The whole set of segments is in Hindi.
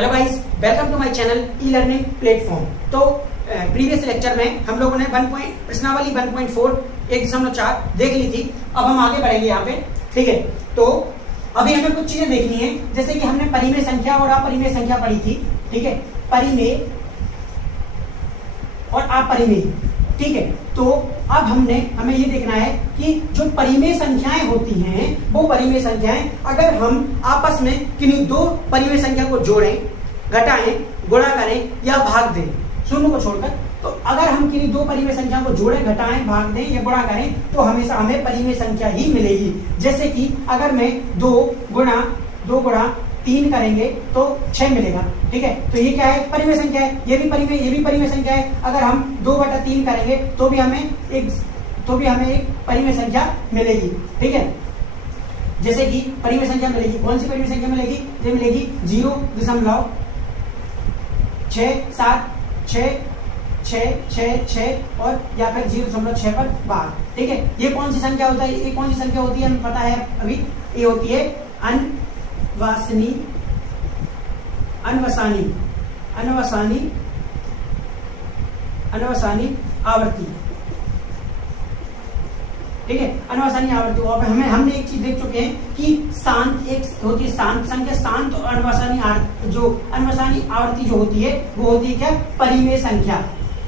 Hello guys, welcome to my channel e learning platform. तो प्रीवियस लेक्चर में हम लोगों ने प्रश्नावली 1.4 1.4 देख ली थी। अब हम आगे बढ़ेंगे यहाँ पे, ठीक है। तो अभी हमें कुछ चीजें देखनी है, जैसे कि हमने परिमेय संख्या और अपरिमेय संख्या पढ़ी थी, ठीक है। परिमेय और अपरिमेय, ठीक है। तो अब हमें ये देखना है कि जो परिमेय संख्याएं होती हैं, वो परिमेय संख्याएं अगर हम आपस में किन्हीं दो परिमेय संख्या को जोड़ें, घटाएं, गुणा करें या भाग दें, शून्य को छोड़कर, तो अगर हम किन्हीं दो परिमेय संख्या को जोड़ें, घटाएं, भाग दें या गुणा करें तो हमेशा हमें परिमेय संख्या ही मिलेगी। जैसे कि अगर मैं 2 गुणा 3 करेंगे तो 6 मिलेगा, ठीक है। तो ये क्या है? परिमेय संख्या है। ये भी परिमेय संख्या है। अगर हम 2/3 करेंगे तो भी हमें एक परिमेय संख्या मिलेगी, ठीक है। जैसे कि परिमेय संख्या मिलेगी, कौन सी परिमेय संख्या मिलेगी? ये मिलेगी 0.67666 और या फिर 0.6 पर बाहर, ठीक है। ये कौन सी संख्या होता है? ये कौन सी संख्या होती है हमें पता है अभी। ये होती है अनवसानी आवर्ती, ठीक है। अनवसानी आवर्ती। और हमने एक चीज देख चुके हैं कि शांत एक होती है शांत संख्या, शांत और अनवसानी आवर्ती जो होती है वो होती है क्या? परिमेय संख्या।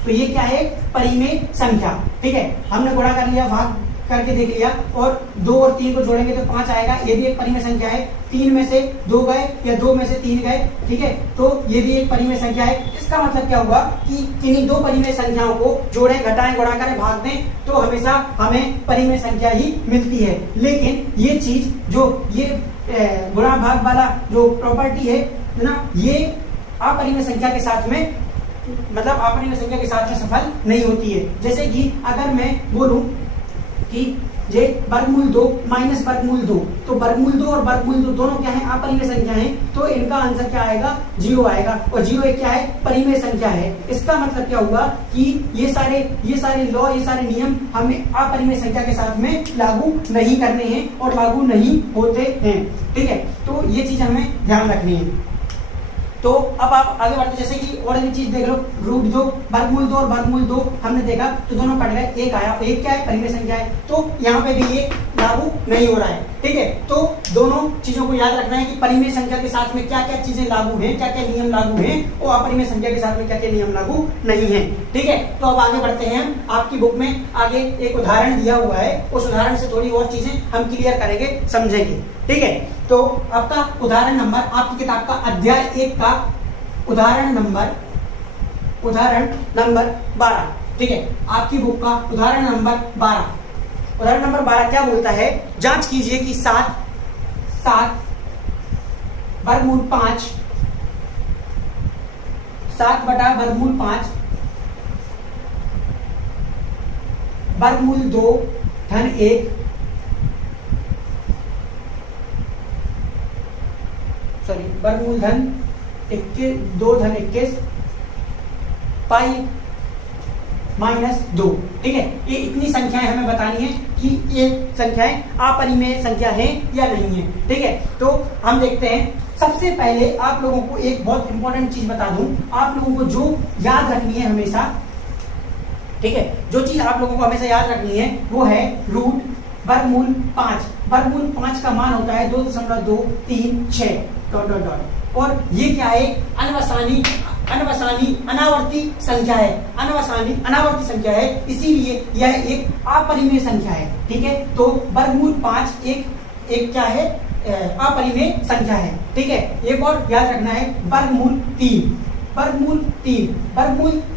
तो ये क्या है? परिमेय संख्या, ठीक है। हमने गुणा कर लिया, भाग करके देख लिया, और 2 और 3 को जोड़ेंगे तो 5 आएगा। ये भी एक परिमेय संख्या है। 3 में से 2 गए या 2 में से 3 गए, ठीक है। तो ये भी एक परिमेय संख्या है। इसका मतलब क्या हुआ कि किन्हीं दो परिमेय संख्याओं को जोड़ें, घटाएं, गुणा करें, भाग दें तो हमेशा हमें परिमेय संख्या ही मिलती है। लेकिन ये चीज जो ये गुणा भाग वाला जो प्रॉपर्टी है ना, ये अपरिमेय संख्या के साथ में, मतलब अपरिमेय संख्या के साथ में सफल नहीं होती है। जैसे कि अगर मैं बोलूं कि जे वर्गमूल 2 माइनस वर्गमूल 2, तो वर्गमूल 2 और वर्गमूल 2 दोनों क्या है? अपरिमेय संख्या है। तो इनका आंसर क्या आएगा? 0 आएगा। और 0 एक क्या है? परिमेय संख्या है। इसका मतलब क्या हुआ कि ये सारे लॉ, ये सारे नियम हमें अपरिमेय संख्या के साथ में लागू नहीं करने हैं और लागू नहीं होते हैं, ठीक है। तो ये चीज हमें ध्यान रखनी है। तो अब आप आगे बढ़ते, जैसे कि और भी चीज देख लो, √2, वर्गमूल 2 और वर्गमूल 2 हमने देखा तो दोनों कट गए, 1 आया। तो 1 क्या है? परिमेय संख्या है। तो यहाँ पे भी ये लागू नहीं हो रहा है, ठीक है। तो दोनों चीजों को याद रखना है कि परिमेय संख्या के साथ में क्या क्या चीजें लागू हैं, क्या क्या नियम लागू हैं, और अपरिमेय संख्या के साथ में क्या क्या नियम लागू नहीं है, ठीक है। तो अब आगे बढ़ते हैं। आपकी बुक में आगे एक उदाहरण दिया हुआ है, उस उदाहरण से थोड़ी और चीजें हम क्लियर करेंगे, समझेंगे, ठीक है। तो आपका उदाहरण नंबर, आपकी किताब का अध्याय 1 का उदाहरण नंबर 12, ठीक है। आपकी बुक का उदाहरण नंबर 12, उदाहरण नंबर 12 क्या बोलता है? जांच कीजिए कि 7 वर्गमूल 5, 7/5 वर्गमूल 2 धन 1 वर्गमूल 2 धन 21 पाई -2, ठीक है। ये इतनी संख्याएं हमें बतानी है कि ये संख्याएं अपरिमेय संख्या है या नहीं है, ठीक है। तो हम देखते हैं। सबसे पहले आप लोगों को एक बहुत इंपॉर्टेंट चीज बता दूं, आप लोगों को जो याद रखनी है हमेशा, ठीक है, जो चीज आप लोगों को हमेशा याद रखनी है वो है वर्गमूल 5। वर्गमूल 5 का मान होता है 2.236 ... और ये क्या है? अनावर्ती संख्या है। अनावर्ती संख्या है, इसीलिए यह एक अपरिमेय संख्या है, ठीक है। तो वर्गमूल 5 एक क्या है? अपरिमेय संख्या है, ठीक है। एक और याद रखना है, वर्गमूल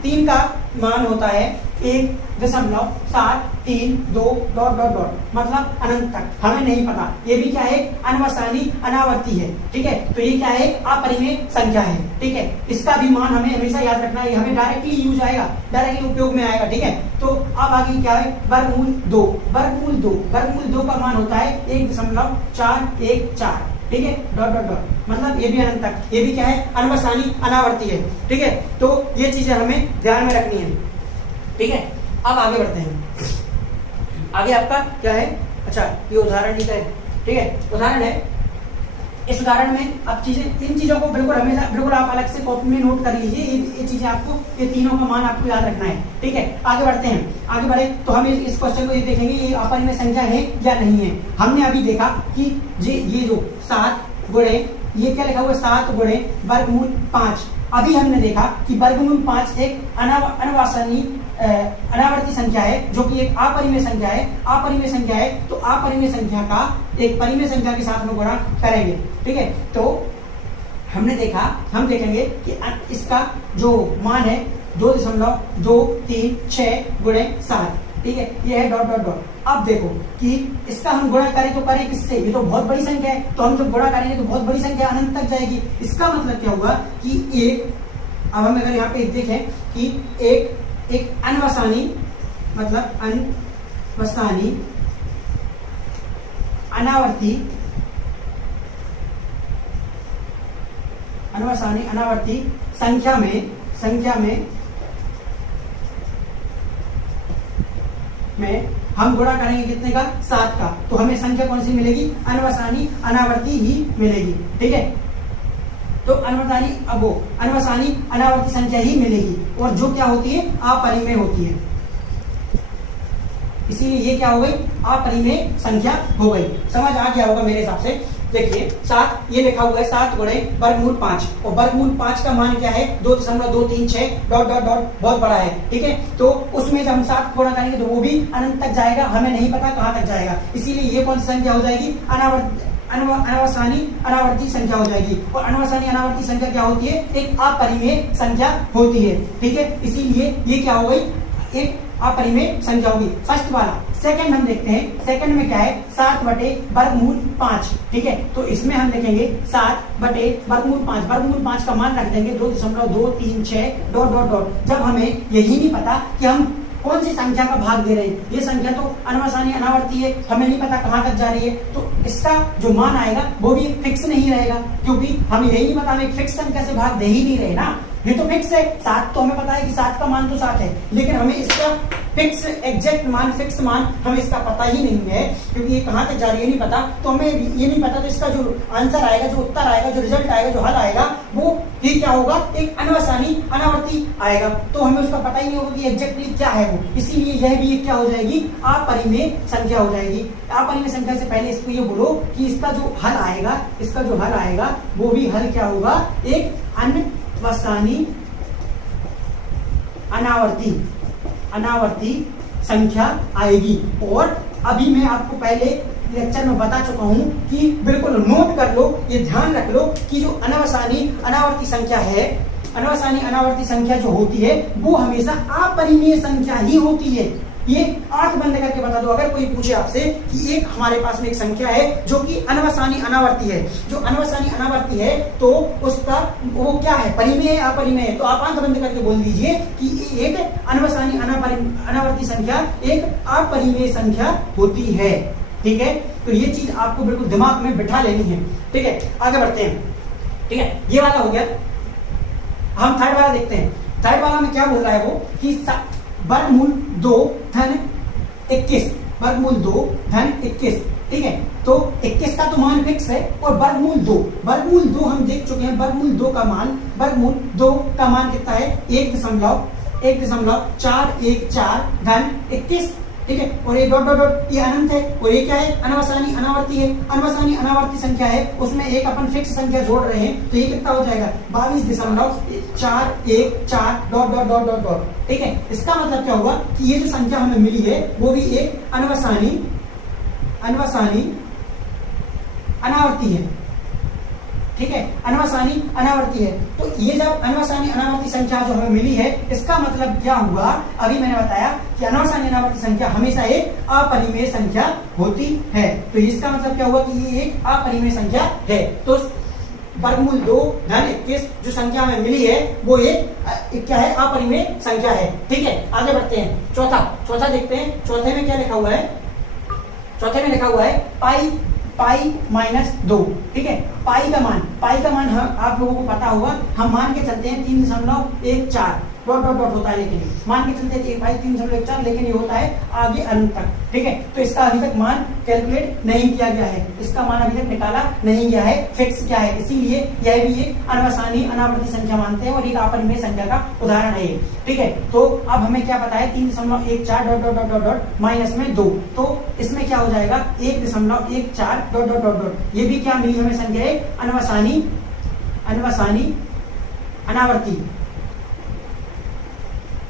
3 का मान होता है 1.732 ... मतलब अनंत तक, हमें नहीं पता। ये भी क्या है? अनावर्ती है, ठीक है। तो ये क्या है? अपरिमेय संख्या है, ठीक है। इसका भी मान हमें हमेशा याद रखना है, हमें डायरेक्टली यूज आएगा, डायरेक्टली उपयोग में आएगा, ठीक है। तो अब आगे क्या है? वर्गमूल 2 का मान होता है 1.414, ठीक है, ... मतलब ये भी अनंत तक। ये भी क्या है? अनावर्ती है, ठीक है। तो ये चीजें हमें ध्यान में रखनी है, ठीक है। अब आगे बढ़ते हैं। आगे आपका क्या है? अच्छा, ये उदाहरण लिखा है, ठीक है। उदाहरण है इस उदाहरण में अब इन चीजों को बिल्कुल आप अलग से कॉपी में नोट कर लीजिए। ये चीजें आपको, ये तीनों का मान आपको याद रखना है। ठीक है, आगे बढ़ते हैं। आगे बढ़े तो हम इस क्वेश्चन को ये देखेंगे ये अपरिमेय संख्या है या नहीं है। हमने अभी देखा कि ये जो 7 गुणे, ये क्या लिखा हुआ है 7 गुणे वर्गमूल 5। अभी हमने देखा कि वर्गमूल 5 एक अनावर्ती संख्या है, जो कि एक अपरिमेय संख्या है। अपरिमेय संख्या है तो अपरिमेय संख्या का एक परिमेय संख्या के साथ में गुणा करेंगे। ठीक है, तो हम देखेंगे कि इसका जो मान है 2.236 गुणे 7। ठीक है, ये है डॉट डॉट डॉट। अब देखो कि इसका हम गुणा करें तो करें किससे, ये तो बहुत बड़ी संख्या है, तो हम जब गुणा करेंगे तो बहुत बड़ी संख्या अनंत तक जाएगी। इसका मतलब क्या हुआ कि एक, अब हम अगर यहाँ पे देखें कि एक अनवसानी, मतलब अनवसानी अनावर्ती संख्या में हम गुणा करेंगे कितने का, 7 का, तो हमें संख्या कौन सी मिलेगी, अनवसानी अनावर्ती ही मिलेगी। ठीक है, तो अनवसानी अनावर्ती संख्या ही मिलेगी, और जो क्या होती है, अपरिमेय होती है। इसीलिए ये क्या हो गई, अपरिमेय संख्या हो गई। समझ आ गया होगा मेरे हिसाब से। देखिए 7, ये लिखा हुआ है 7 गुणे वर्गमूल 5, और वर्गमूल 5 का मान क्या है 2.236 डॉट डॉट डॉट, बहुत बड़ा है। ठीक है, तो उसमें जब हम 7 गुणा करेंगे तो वो भी अनंत तक जाएगा, हमें नहीं पता कहां तक जाएगा। इसीलिए ये कौन सी संख्या हो जाएगी, अनवसानी अनावर्ती संख्या हो जाएगी। और अनवसानी अनावर्ती संख्या क्या होती है, एक अपरिमेय संख्या होती है। ठीक है, इसीलिए ये क्या हो गई, एक अपरिमेय संख्या होगी। फर्स्ट वाला। सेकंड हम देखते हैं, सेकंड में क्या है, 7 बटे वर्गमूल 5। ठीक है, तो इसमें हम लिखेंगे 7 बटे वर्गमूल 5। वर्गमूल 5 का मान रख देंगे 2.236 डॉट डॉट डॉट। जब हमें यही नहीं पता कि हम कौन सी संख्या का भाग दे रहे हैं, ये संख्या तो अनवसानी अनावर्ती है, हमें नहीं पता कहां तक जा रही है, तो इसका जो मान आएगा वो भी फिक्स नहीं रहेगा, क्योंकि हमें यही नहीं पता, हम एक फिक्स संख्या से भाग दे ही नहीं रहे ना। ये तो फिक्स है 7, तो हमें पता है कि 7 का मान तो 7 है, लेकिन हमें इसका फिक्स एग्जैक्ट मान, फिक्स मान हमें इसका पता ही नहीं है, क्योंकि ये कहां तक जा रही है नहीं पता। तो हमें ये नहीं पता, तो इसका जो आंसर आएगा, जो उत्तर आएगा, जो रिजल्ट आएगा, जो हल आएगा, वो ये क्या होगा, एक अनवसानी अनावर्ती आएगा। तो हमें उसका पता ही नहीं होगा कि एग्जैक्टली क्या है वो। इसीलिए यह भी क्या हो जाएगी, अपरिमेय संख्या हो जाएगी। अपरिमेय संख्या से पहले इसको ये बोलो कि इसका जो हल आएगा, वो भी हल क्या होगा, एक अनवसानी अनावर्ती संख्या आएगी। और अभी मैं आपको पहले लेक्चर में बता चुका हूं कि बिल्कुल नोट कर लो, ये ध्यान रख लो कि जो अनवसानी अनावर्ती संख्या है, अनवसानी अनावर्ती संख्या जो होती है वो हमेशा अपरिमेय संख्या ही होती है। ये आंख बंद करके बता दो, अगर कोई पूछे आपसे कि एक हमारे पास में एक संख्या है जो कि अनवसानी अनावर्ती है, जो अनवसानी अनावर्ती है तो उसका वो क्या है, परिमेय है अपरिमेय है, तो आप आंख बंद करके बोल दीजिए कि एक अनवसानी अनावर्ती संख्या एक अपरिमेय संख्या होती है। ठीक है, तो ये चीज आपको बिल्कुल दिमाग में बिठा लेनी है। ठीक है, आगे बढ़ते हैं। ठीक है, ये वाला हो गया। हम थर्ड वाला देखते हैं। थर्ड वाला में क्या बोल रहा है वो कि वर्गमूल 2 धन 21, वर्गमूल 2 धन 21। ठीक है, तो 21 का तो मान फिक्स है, और वर्गमूल 2 हम देख चुके हैं। वर्गमूल 2 का मान कितना है, 1.414 धन 21। ठीक है, और ये डॉट डॉट डॉट ये अनंत है, और ये क्या है, अनवसानी अनावर्ती है। अनवसानी अनावर्ती संख्या है, उसमें एक अपन फिक्स संख्या जोड़ रहे हैं, तो ये कितना हो जाएगा, 22.414 dot dot dot dot dot. ठीक है, इसका मतलब क्या हुआ कि ये जो संख्या हमें मिली है वो भी एक अनवसानी अनावर्ती है। ठीक है, अनवसानी अनावर्ती है। तो ये जब अनवसानी अनावर्ती संख्या जो हमें मिली है, इसका मतलब क्या हुआ, अभी मैंने बताया कि अनवसानी अनावर्ती संख्या हमेशा एक अपरिमेय संख्या होती है। तो इसका मतलब क्या हुआ कि ये एक अपरिमेय संख्या है। तो वर्गमूल 2 धन 21 जो संख्या हमें मिली है वो एक क्या है, अपरिमेय संख्या है। ठीक है, आगे बढ़ते हैं। चौथा देखते हैं। चौथे में क्या लिखा हुआ है, चौथे में लिखा हुआ है पाई माइनस 2। ठीक है, पाई का मान आप लोगों को पता होगा, हम मान के चलते हैं 3.14। डॉट डॉट डॉट होता है, लेकिन मान के चलते 1/314, लेकिन ये होता है आगे अनंत तक, ठीक है। तो इसका अभी तक मान कैलकुलेट नहीं किया गया है, इसका मान अभी तक निकाला नहीं गया है, फिक्स क्या है, इसीलिए यह भी एक अनवसानी अनावर्ती संख्या मानते हैं और एक अपरिमेय संख्या का उदाहरण है ये, ठीक है। तो अब हमें क्या पता है 3.14 dot dot dot dot dot minus में 2, तो इसमें क्या हो जाएगा 1.14 डॉट डॉट डॉट डॉट, ये भी क्या मिली हमें संख्या है अनवसानी अनावर्ती,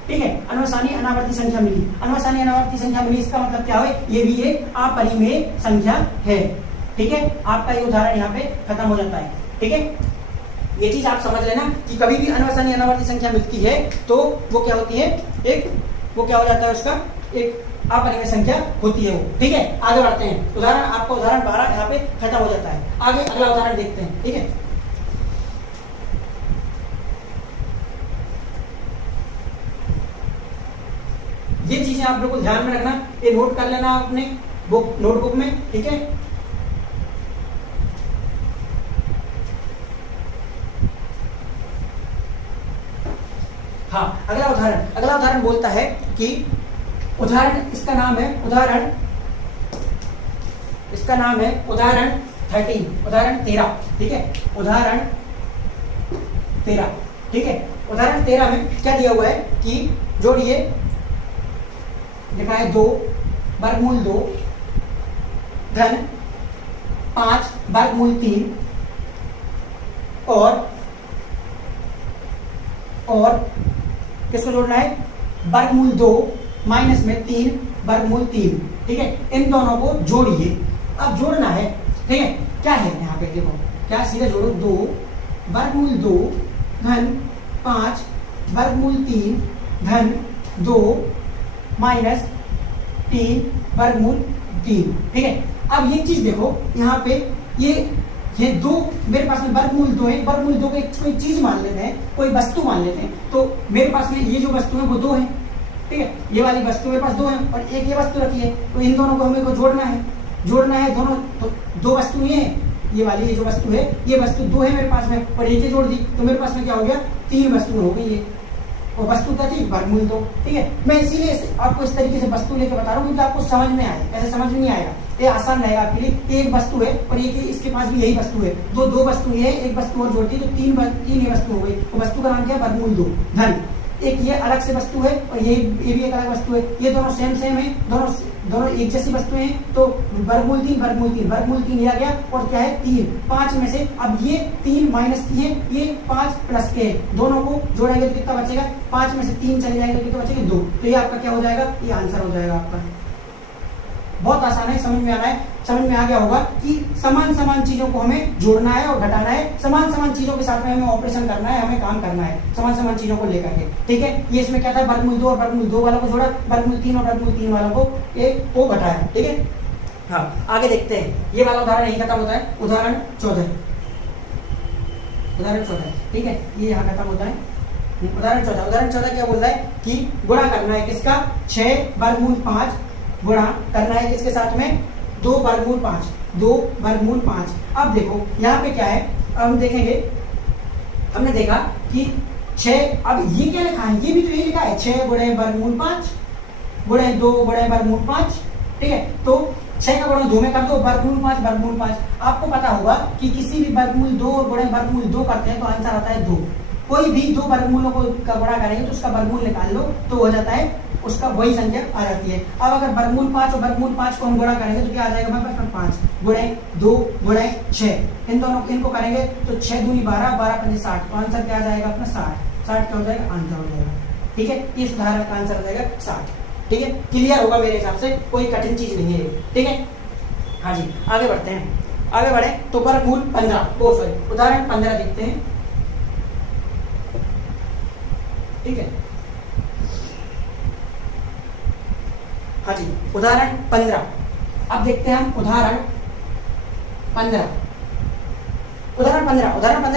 ठीक है। अनवसानी अनावर्ती संख्या मिली, अनवसानी अनावर्ती संख्या मिली, इसका मतलब क्या है, ये भी एक अपरिमेय संख्या है, ठीक है। आपका ये उदाहरण यहाँ पे खत्म हो जाता है, ठीक है। ये चीज आप समझ लेना कि कभी भी अनवसानी अनावर्ती संख्या मिलती है तो वो क्या होती है, एक वो क्या हो जाता है, उसका एक अपरिमेय संख्या होती है वो, ठीक है। आगे बढ़ते हैं, उदाहरण आपका उदाहरण 12 यहाँ पे खत्म हो जाता है। आगे अगला उदाहरण देखते हैं, ठीक है। ये चीजें आप बिल्कुल ध्यान में रखना, ये नोट कर लेना अपने बुक नोटबुक में, ठीक है। हाँ, अगला उदाहरण बोलता है कि उदाहरण इसका नाम है उदाहरण 13, उदाहरण 13, ठीक है। उदाहरण 13, ठीक है। उदाहरण 13 में क्या दिया हुआ है कि जोड़िए, लिखा है 2 वर्गमूल 2 धन 5 वर्गमूल 3 और किसको जोड़ना है, वर्गमूल 2 माइनस में 3 वर्गमूल 3, ठीक है। इन दोनों को जोड़िए, अब जोड़ना है, ठीक है। क्या है यहाँ पे देखो, क्या सीधे जोड़ो, 2 वर्गमूल 2 धन 5 वर्गमूल 3 धन 2 माइनस 3 वर्गमूल 3, ठीक है। अब ये चीज देखो यहाँ पे, ये 2 मेरे पास में वर्गमूल 2 है, वर्गमूल 2 को कोई चीज मान लेते हैं, कोई वस्तु मान लेते हैं, तो मेरे पास में ये जो वस्तु है वो 2 है, ठीक है। ये वाली वस्तु मेरे पास 2 है और एक ये वस्तु रखी है, तो इन दोनों को हमें को जोड़ना है दोनों, तो 2 वस्तु ये है, ये वाली ये जो वस्तु है, ये वस्तु 2 है मेरे पास में और एक ही जोड़ दी, तो मेरे पास में क्या हो गया, 3 वस्तु हो गई है, और वस्तु क्या थी, वर्गमूल 2, ठीक है। मैं इसीलिए आपको इस तरीके से वस्तु लेकर बता रहा हूँ क्योंकि आपको समझ में आए, ऐसे समझ में नहीं आएगा, ये आसान रहेगा आपके लिए। एक वस्तु है और एक इसके पास भी यही वस्तु है, दो वस्तु है, एक वस्तु और जोड़ती तो तीन ये वस्तु हो गई, तो वस्तु का नाम क्या है, वर्गमूल 2 धन एक ये अलग से वस्तु है और ये भी एक अलग वस्तु है, ये दोनों सेम है, दोनों एक जैसी वस्तुएं हैं, तो वर्गमूल 3 लिया गया और क्या है 3, 5 में से अब ये 3 माइनस ये 5 प्लस के, दोनों को जोड़ेंगे तो कितना बचेगा, 5 में से 3 चले जाएंगे तो कितना बचेगा 2, तो ये आपका क्या हो जाएगा, ये आंसर हो जाएगा आपका। बहुत आसान है, समझ में आना है, समझ में आ गया होगा कि समान चीजों को हमें जोड़ना है और घटाना है, समान चीजों के साथ में हमें ऑपरेशन करना है, हमें काम करना है समान चीजों को लेकर के, ठीक है। ये इसमें क्या था, वर्गमूल 2 और वर्गमूल 2 वालों को जोड़ा, वर्गमूल 3 और वर्गमूल 3 वालों को घटाया, ठीक है। हाँ, आगे देखते हैं, ये वाला उदाहरण यही खत्म होता है, उदाहरण 14, ठीक है, ये यहाँ खत्म होता है। उदाहरण 14 क्या बोल रहा है कि गुणा करना है किसका, 6 वर्गमूल 5 गुणा करना है किसके साथ में, 2 वर्गमूल 5। अब देखो यहाँ पे क्या है, अब हम देखेंगे, हमने देखा कि 6, अब ये क्या लिखा है, ये भी तो ये लिखा है 6 गुणे वर्गमूल 5 गुणे 2 गुणे वर्गमूल 5, ठीक है। तो 6 का गुणा 2 में कर दो, वर्गमूल 5। आपको पता होगा कि किसी भी वर्गमूल 2 और गुणे वर्गमूल 2 करते हैं तो आंसर आता है 2। कोई भी 2 वर्गमूलों को गुणा करेंगे तो उसका वर्गमूल निकाल लो तो हो जाता है, उसका वही संख्या आ जाती है। अब अगर वर्गमूल 5 और वर्गमूल 5 को हम गुणा करेंगे तो क्या आ जाएगा हमारे पास, 5 गुणे 2 गुणे 6, इनको करेंगे तो 6 दूनी 12, 12 पंजे 60, तो आंसर क्या आ जाएगा अपना 60 क्या हो जाएगा, आंसर हो जाएगा, ठीक है। इस उदाहरण का आंसर हो जाएगा 60, ठीक है। क्लियर होगा मेरे हिसाब से, कोई कठिन चीज नहीं है, ठीक है। हाँ जी, आगे बढ़ते हैं, आगे बढ़े तो वर्गमूल 15, उदाहरण 15 देखते हैं, ठीक है। हाँ जी, उदाहरण 15, अब देखते हैं हम उदाहरण 15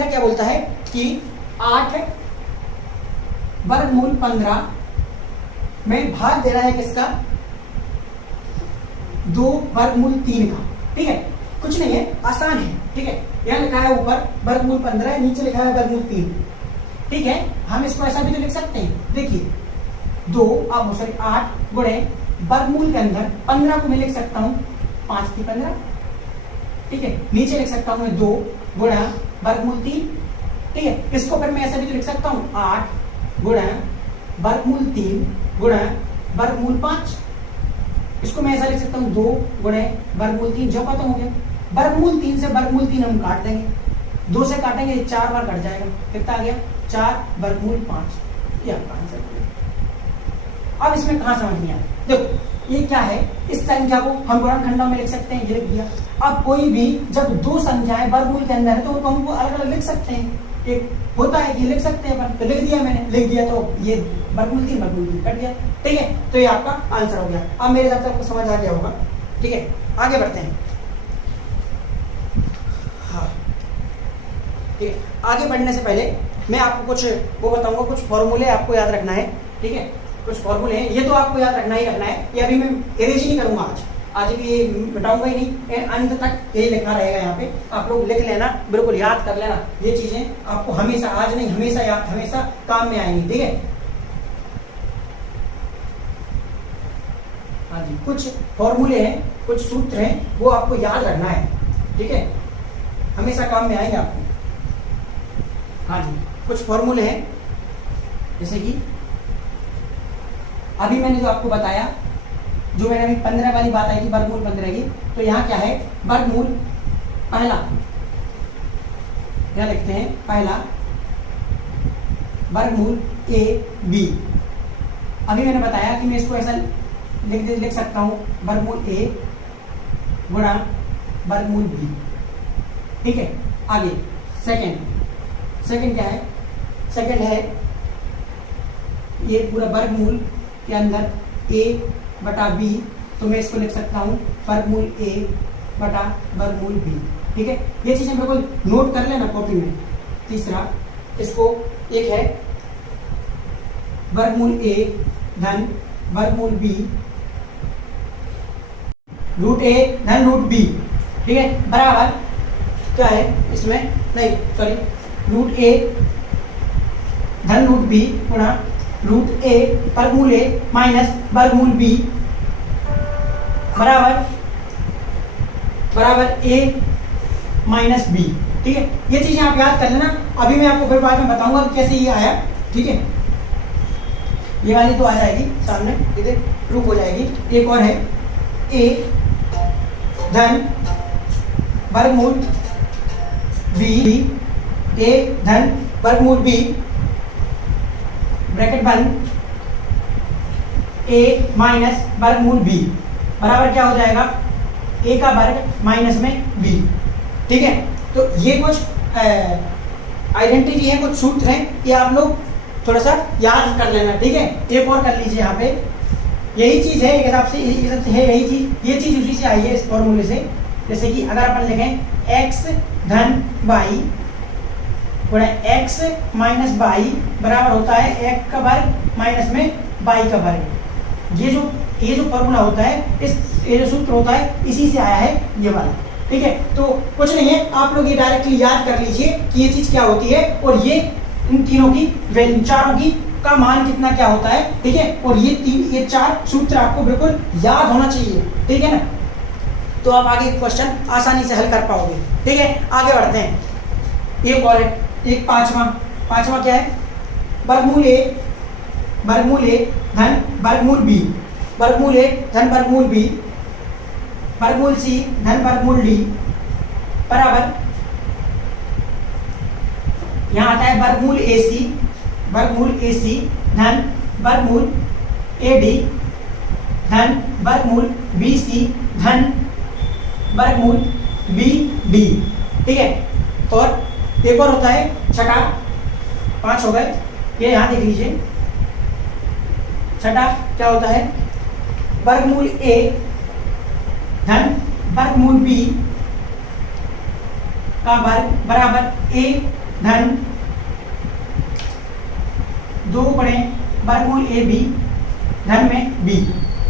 क्या बोलता है कि 8 वर्गमूल 15 में भाग दे रहा है किसका, 2 वर्गमूल 3 का, ठीक है। कुछ नहीं है, आसान है, ठीक है। यहाँ लिखा है ऊपर वर्गमूल 15 है, नीचे लिखा है वर्गमूल 3, ठीक है, हम इसको ऐसा भी तो लिख सकते हैं, देखिए 8 गुणे वर्गमूल के अंदर 15 को मैं लिख सकता हूँ 5 की 15, ठीक है, नीचे लिख सकता हूँ मैं 2 गुणा वर्गमूल 3, ठीक है, इसको फिर मैं ऐसा भी तो लिख सकता हूँ 8 गुणा वर्गमूल 3 गुणा वर्गमूल 5, इसको मैं ऐसा लिख सकता हूँ 2 गुणे वर्गमूल 3, जो खत्म हो गया। वर्गमूल 3 से वर्गमूल 3 हम काट देंगे, 2 से काटेंगे 4 बार कट जाएगा, कितना आ गया 4 वर्गमूल 5, ये आपका आंसर हो गया। अब इसमें कहाँ समझ नहीं आया, देखो ये क्या है, इस संख्या को हम गुणनखंडों में लिख सकते हैं, ये लिख दिया। अब कोई भी जब दो संख्याएं वर्गमूल के अंदर है तो उनको हम अलग अलग लिख सकते हैं, एक होता है कि लिख सकते हैं, तो लिख दिया मैंने, लिख दिया तो ये वर्गमूल 3 कट गया, ठीक है, तो ये आपका आंसर हो गया। अब मेरे हिसाब से आपको समझ आ गया होगा, ठीक है, आगे बढ़ते हैं। हाँ ठीक है, आगे बढ़ने से पहले मैं आपको कुछ वो बताऊंगा, कुछ फॉर्मूले आपको याद रखना है, ठीक है, कुछ फॉर्मूले हैं, ये तो आपको याद रखना है, ये अभी मैं इरेज नहीं करूंगा आज भी ये मिटाऊंगा ही नहीं, अंत तक यही लिखा रहेगा यहाँ पे, आप लोग लिख लेना, बिल्कुल याद कर लेना, ये चीजें आपको हमेशा, आज नहीं हमेशा याद, हमेशा काम में आएंगी, ठीक है। हाँ जी, कुछ फॉर्मूले हैं, कुछ सूत्र हैं, वो आपको याद रखना है, ठीक है, हमेशा काम में आएंगे आपको। हाँ जी, कुछ फॉर्मूले हैं, जैसे कि अभी मैंने जो आपको बताया, जो मैंने अभी 15 वाली बात आई थी, वर्गमूल 15 की, तो यहाँ क्या है, वर्गमूल पहला, यहाँ लिखते हैं पहला वर्गमूल ए बी। अभी मैंने बताया कि मैं इसको ऐसा लिख सकता हूँ, वर्गमूल ए गुणा वर्गमूल बी, ठीक है। आगे सेकंड क्या है, सेकंड है ये पूरा वर्गमूल के अंदर a बटा b, तो मैं इसको लिख सकता हूँ वर्गमूल a बटा वर्गमूल b, ठीक है, ये चीजें बिल्कुल नोट कर लेना कॉपी में। तीसरा, इसको एक है वर्गमूल a धन वर्गमूल b, रूट a धन रूट b, ठीक है, बराबर क्या है इसमें, नहीं सॉरी, रूट a धन रूट b गुणा रूट a वर्गमूल a माइनस वर्गमूल b बराबर a माइनस b, ठीक है, ये चीजें आप याद कर लेना। अभी मैं आपको फिर बाद में बताऊंगा कि कैसे ये आया, ठीक है, ये वाली तो आ जाएगी सामने, इधर प्रूफ हो जाएगी। एक और है a धन वर्गमूल b, a धन वर्गमूल b ब्रैकेट बंद a माइनस वर्गमूल b बराबर क्या हो जाएगा, a का वर्ग माइनस में b, ठीक है। तो ये कुछ आइडेंटिटी है, कुछ सूत्र हैं, ये आप लोग थोड़ा सा याद कर लेना, ठीक है। एक और कर लीजिए, यहाँ पे यही चीज है, एक हिसाब से है यही चीज, ये चीज उसी से आई है, इस फॉर्मूले से। जैसे कि अगर अपन लिखें x धन y गुणा x माइनस y बराबर होता है x का वर्ग माइनस में y का वर्ग, ये जो फॉर्मूला होता है, ये जो सूत्र होता है, इसी से आया है ये वाला, ठीक है। तो कुछ नहीं है, आप लोग ये डायरेक्टली याद कर लीजिए कि ये चीज क्या होती है, और ये इन तीनों की वैल्यू, चारों की का मान कितना क्या होता है, ठीक है, और ये 4 सूत्र आपको बिल्कुल याद होना चाहिए, ठीक है ना, तो आप आगे क्वेश्चन आसानी से हल कर पाओगे, ठीक है। आगे बढ़ते हैं, एक और है, एक पांचवा क्या है, वर्गमूल a धन वर्गमूल b, वर्गमूल a धन वर्गमूल b, वर्गमूल c धन वर्गमूल d बराबर, यहाँ आता है वर्गमूल ac धन वर्गमूल ad धन वर्गमूल bc धन वर्गमूल bd, ठीक है। और एक और होता है छठा, 5 हो गए, ये यहाँ देख लीजिए, छठा क्या होता है, वर्गमूल a धन वर्गमूल b का वर्ग बराबर a धन 2 बड़े वर्गमूल ab धन में b,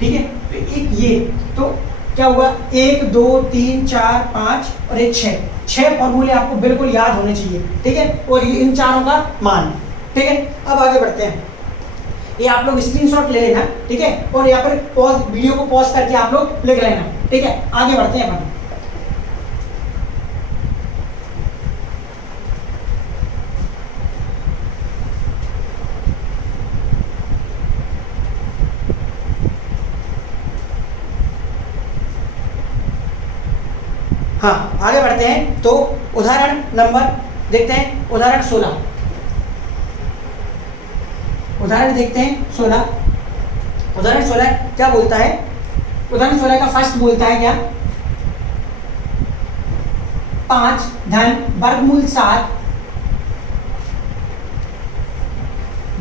ठीक है। तो एक ये तो क्या हुआ, 1 2 3 4 5 और एक 6 फॉर्मूले आपको बिल्कुल याद होने चाहिए, ठीक है, और इन चारों का मान, ठीक है, अब आगे बढ़ते हैं। ये आप लोग स्क्रीनशॉट ले लेना, ठीक है, और यहाँ पर पॉज, वीडियो को पॉज करके आप लोग लिख लेना, ठीक है। आगे बढ़ते हैं अपन। हाँ, आगे बढ़ते हैं। तो उदाहरण नंबर देखते हैं, उदाहरण 16। उदाहरण देखते हैं 16। उदाहरण 16 क्या बोलता है? उदाहरण 16 का फर्स्ट बोलता है क्या? 5 धन वर्गमूल 7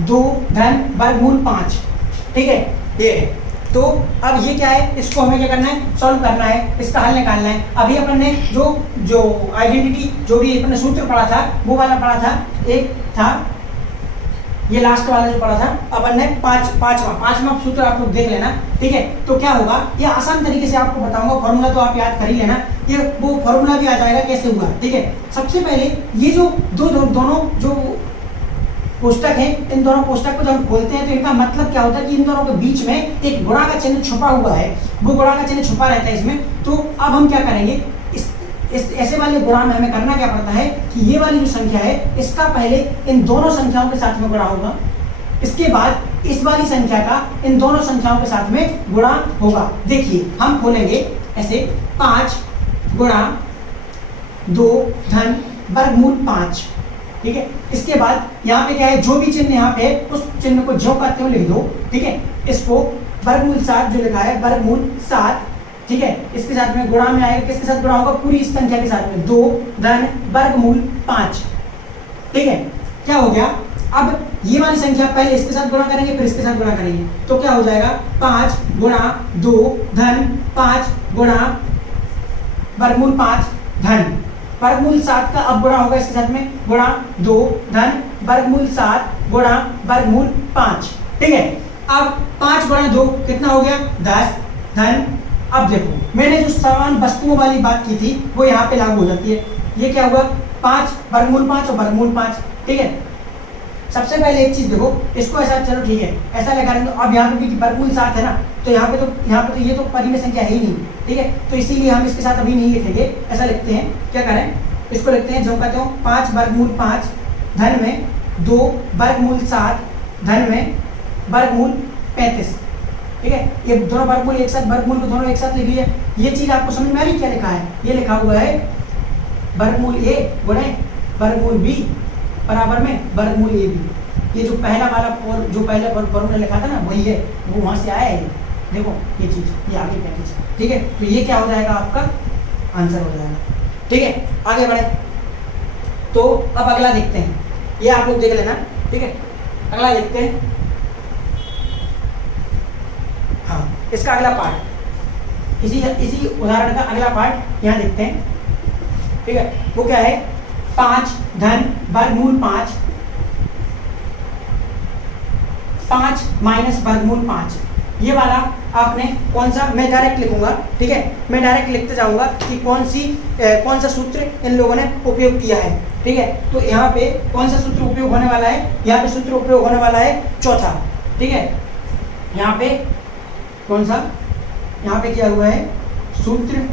2 धन वर्गमूल 5, ठीक है, ये है। तो अब ये क्या है, इसको हमें क्या करना है, सॉल्व करना है, इसका हल निकालना है। अभी अपन ने जो आइडेंटिटी, जो भी अपन ने सूत्र पढ़ा था, वो वाला पढ़ा था, एक था ये लास्ट वाला जो पढ़ा था, अपन ने पांचवा सूत्र आप लोग देख लेना, ठीक है। तो क्या होगा, ये आसान तरीके से आपको बताऊंगा, फॉर्मूला तो आप याद कर ही लेना, ये वो फॉर्मूला भी आ जाएगा कैसे हुआ, ठीक है। सबसे पहले ये जो दोनों जो कोष्टक है, इन दोनों कोष्टक को जब हम खोलते हैं तो इनका मतलब क्या होता है कि इन दोनों के बीच में एक गुणा का चिन्ह छुपा हुआ है, वो गुणा का चिन्ह छुपा रहता है इसमें। तो अब हम क्या करेंगे, इस ऐसे वाले गुणा में हमें करना क्या पड़ता है कि ये वाली जो संख्या है, इसका पहले इन दोनों संख्याओं के साथ में गुणा होगा, इसके बाद इस वाली संख्या का इन दोनों संख्याओं के साथ में गुणा होगा। देखिए हम खोलेंगे ऐसे, 5 गुणा 2 धन वर्गमूल 5, ठीक है। इसके बाद यहाँ पे क्या है, जो भी चिन्ह यहाँ पे है उस चिन्ह को जो करते हुए लिख दो, ठीक है। इसको वर्गमूल 7 जो लिखा है, वर्गमूल 7, ठीक है, इसके साथ में गुणा में आएगा, किसके साथ गुणा होगा, पूरी इस संख्या के साथ में, 2 धन वर्गमूल 5, ठीक है। क्या हो गया, अब ये वाली संख्या पहले इसके साथ गुणा करेंगे, फिर इसके साथ गुणा करेंगे, तो क्या हो जाएगा, 5 गुणा 2 धन 5 गुणा वर्गमूल 5 धन वर्गमूल 7 का अब गुणा होगा इसके साथ में, गुणा 2 धन वर्गमूल 7 गुणा वर्गमूल 5, ठीक है। अब 5 गुणा 2 कितना हो गया, 10 धन, अब देखो मैंने जो समान वस्तुओं वाली बात की थी वो यहाँ पे लागू हो जाती है। ये क्या हुआ, 5 वर्गमूल 5 और वर्गमूल 5, ठीक है। सबसे पहले एक चीज देखो, इसको ऐसा, चलो ठीक है ऐसा लगा लेंगे। अब यहाँ पे भी वर्गमूल 7 है ना, तो यहाँ पे तो ये तो परिमेय संख्या है ही नहीं, ठीक है, तो इसीलिए हम इसके साथ अभी नहीं लिखेंगे। ऐसा लिखते हैं, क्या करें, इसको लिखते हैं जो कहते हो 5 वर्गमूल 5 धन में 2 वर्गमूल 7 धन में वर्गमूल 35, ठीक है। ये दोनों वर्गमूल एक साथ, वर्गमूल को दोनों एक साथ लिख लिया। ये चीज आपको समझ में आ रही, क्या लिखा है, ये लिखा हुआ है वर्गमूल ए गुणे वर्गमूल बी बराबर में वर्गमूल ए बी। ये जो पहला वाला जो पहले फॉर्मूला लिखा था ना, वही है, वो वहां से आया है। देखो ये चीज, ये आगे 35, ठीक है। तो ये क्या हो जाएगा, आपका आंसर हो जाएगा, ठीक है। आगे बढ़े तो अब अगला देखते हैं, ये आप लोग देख लेना, ठीक है। अगला देखते हैं, हाँ इसका अगला पार्ट, इसी उदाहरण का अगला पार्ट यहाँ देखते हैं, ठीक है। वो क्या है, 5 धन वर्गमूल 5 5 माइनस वर्गमूल 5। ये वाला आपने कौन सा, मैं डायरेक्ट लिखूंगा, ठीक है, मैं डायरेक्ट लिखते जाऊंगा कि कौन सा सूत्र इन लोगों ने उपयोग किया है, ठीक है। तो यहाँ पे कौन सा सूत्र उपयोग होने वाला है, यहाँ पे सूत्र उपयोग होने वाला है चौथा, ठीक है। यहाँ पे कौन सा, यहाँ पे क्या हुआ है, सूत्र,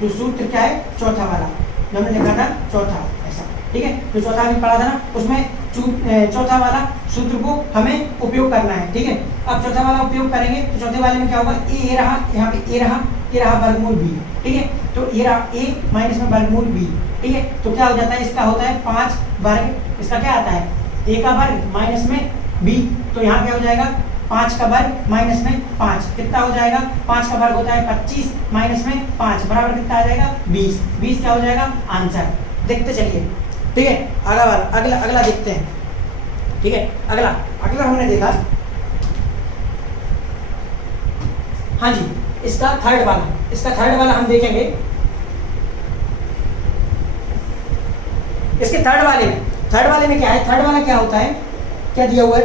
जो सूत्र क्या है, चौथा वाला जो हमने लिखा था, चौथा ऐसा, ठीक है। जो चौथा अभी पढ़ा था ना, उसमें चौथा वाला सूत्र को हमें उपयोग करना है, ठीक है। अब चौथा वाला उपयोग करेंगे तो चौथे वाले में क्या होगा, ए रहा, यहाँ पे ए रहा, ये रहा वर्गमूल बी, ठीक है। तो ये रहा ए माइनस में वर्गमूल बी, ठीक है। तो क्या हो जाता है, इसका होता है 5 वर्ग, इसका क्या आता है, ए का वर्ग माइनस में बी, तो यहाँ क्या हो जाएगा, 5 का वर्ग माइनस में 5 कितना हो जाएगा, 5 का वर्ग होता है 25 माइनस में 5 बराबर कितना आ जाएगा, 20। 20 क्या हो जाएगा, आंसर। देखते चलिए, ठीक है। अगला देखते हैं, ठीक है। अगला हमने देखा, हाँ जी, इसका थर्ड वाला हम देखेंगे। इसके थर्ड वाले में क्या है, थर्ड वाला क्या होता है, क्या दिया हुआ है,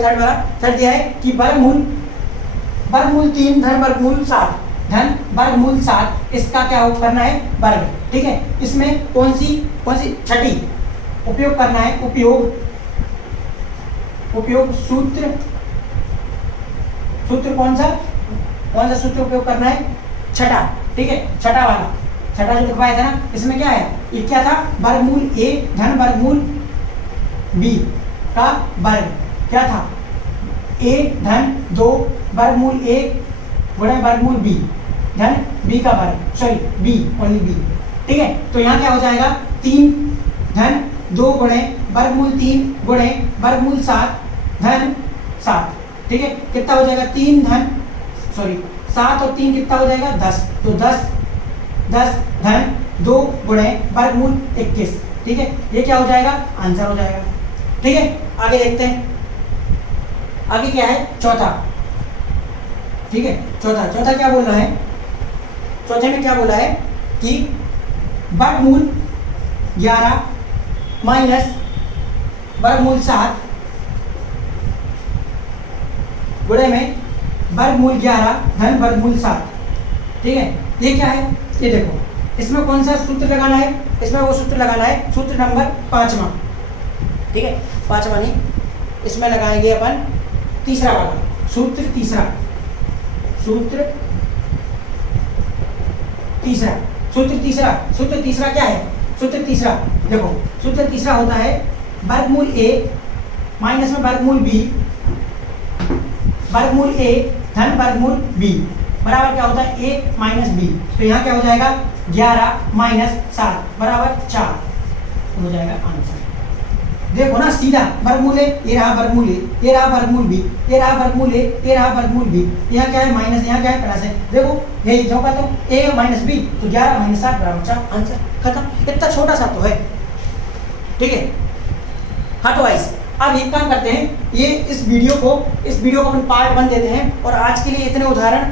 थर्ड दिया है कि वर्गमूल 3 धन वर्गमूल 7 धन वर्गमूल 7, इसका क्या करना है, वर्ग, ठीक है। इसमें कौन सी छठी उपयोग करना है, उपयोग उपयोग सूत्र कौन सा सूत्र उपयोग करना है? छठा, ठीक है, छठा वाला, छठा जो लिखवाया था ना, इसमें क्या है, ये क्या था, वर्गमूल a धन वर्गमूल b का वर्ग, क्या था, a धन 2 वर्गमूल a गुणा वर्गमूल b धन b का वर्ग, सॉरी b ओनली b, ठीक है। तो यहाँ क्या हो जाएगा, 3 धन 2 गुणे वर्गमूल 3 गुणे वर्गमूल 7 धन 7, ठीक है। कितना हो जाएगा, 7 और 3 कितना हो जाएगा, 10, तो 10 धन 2 गुणे वर्गमूल 21, ठीक है। ये क्या हो जाएगा, आंसर हो जाएगा, ठीक है। आगे देखते हैं, आगे क्या है, चौथा, ठीक है। चौथा क्या बोलना है, चौथे में क्या बोला है कि वर्गमूल 11 माइनस वर्गमूल 7 गुणे में वर्गमूल 11 धन वर्गमूल 7, ठीक है। ये क्या है, ये देखो, इसमें कौन सा सूत्र लगाना है, इसमें वो सूत्र लगाना है, सूत्र नंबर 5वां, ठीक है, 5वां नहीं, इसमें लगाएंगे अपन तीसरा वाला सूत्र, तीसरा क्या है, सूत्र तीसरा देखो, सूत्र तीसरा होता है वर्गमूल a माइनस में वर्गमूल b, वर्गमूल a धन वर्गमूल b बराबर क्या होता है, a माइनस b। तो यहाँ क्या हो जाएगा, 11 माइनस 7 बराबर 4 हो जाएगा आंसर। देखो ना, सीधा वर्गमूल a, ये रहा वर्गमूल a, ये रहा वर्गमूल b, ये रहा वर्गमूल a, ये रहा वर्गमूल b, यहाँ क्या है माइनस, यहाँ क्या है प्लस है, देखो यही जो कहता हूँ a माइनस b, तो 11 माइनस 7 बराबर 4, आंसर खत्म। इतना छोटा सा तो है, ठीक है। हाँ तो वाइस अब एक काम करते हैं, ये इस वीडियो को अपन पार्ट 1 देते हैं, और आज के लिए इतने उदाहरण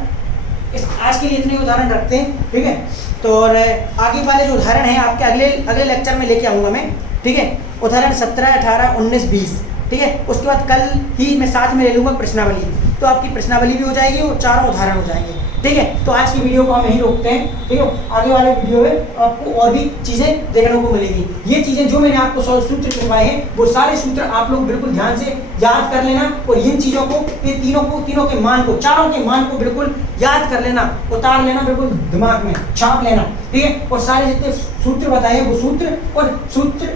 रखते हैं, ठीक है। तो और आगे वाले जो उदाहरण हैं आपके अगले लेक्चर में लेके आऊँगा मैं, ठीक है। उदाहरण 17, 18, 19, 20, ठीक है। उसके बाद कल ही मैं साथ में ले लूँगा प्रश्नावली, तो आपकी प्रश्नावली भी हो जाएगी और 4 उदाहरण हो जाएंगे, ठीक है। तो आज की वीडियो को हम यहीं रोकते हैं, ठीक है। आगे वाले वीडियो में आपको और भी चीज़ें देखने को मिलेगी। ये चीज़ें जो मैंने आपको सूत्र करवाए हैं, वो सारे सूत्र आप लोग बिल्कुल ध्यान से याद कर लेना, और इन चीज़ों को, ये तीनों के मान को, चारों के मान को बिल्कुल याद कर लेना, उतार लेना, बिल्कुल दिमाग में छाप लेना, ठीक है। और सारे जितने सूत्र बताए हैं वो सूत्र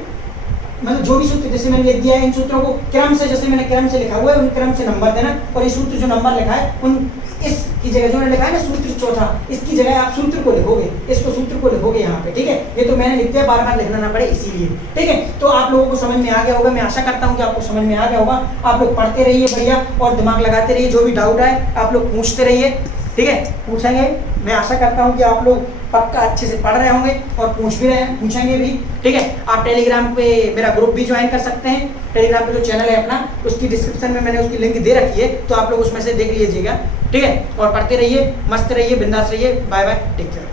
मतलब जो भी सूत्र जैसे मैंने लिख दिया है, इन सूत्रों को क्रम से, जैसे मैंने क्रम से लिखा हुआ है उन क्रम से नंबर देना, और ये सूत्र जो नंबर लिखा है उन इसकी जगह जो मैंने लिखा है ना सूत्र चौथा, इसकी जगह आप सूत्र को लिखोगे, इसको सूत्र को लिखोगे यहाँ पे, ठीक है। ये तो मैंने लिख दिया, बार बार लिखना ना पड़े इसीलिए, ठीक है। तो आप लोगों को समझ में आ गया होगा, मैं आशा करता हूँ कि आपको समझ में आ गया होगा। आप लोग पढ़ते रहिए बढ़िया, और दिमाग लगाते रहिए, जो भी डाउट आए आप लोग पूछते रहिए, ठीक है, पूछेंगे। मैं आशा करता हूँ कि आप लोग पक्का अच्छे से पढ़ रहे होंगे और पूछेंगे भी, ठीक है। आप टेलीग्राम पे मेरा ग्रुप भी ज्वाइन कर सकते हैं, टेलीग्राम पे जो चैनल है अपना, उसकी डिस्क्रिप्शन में मैंने उसकी लिंक दे रखी है, तो आप लोग उसमें से देख लीजिएगा, ठीक है। और पढ़ते रहिए, मस्त रहिए, बिंदास रहिए, बाय बाय, टेक केयर।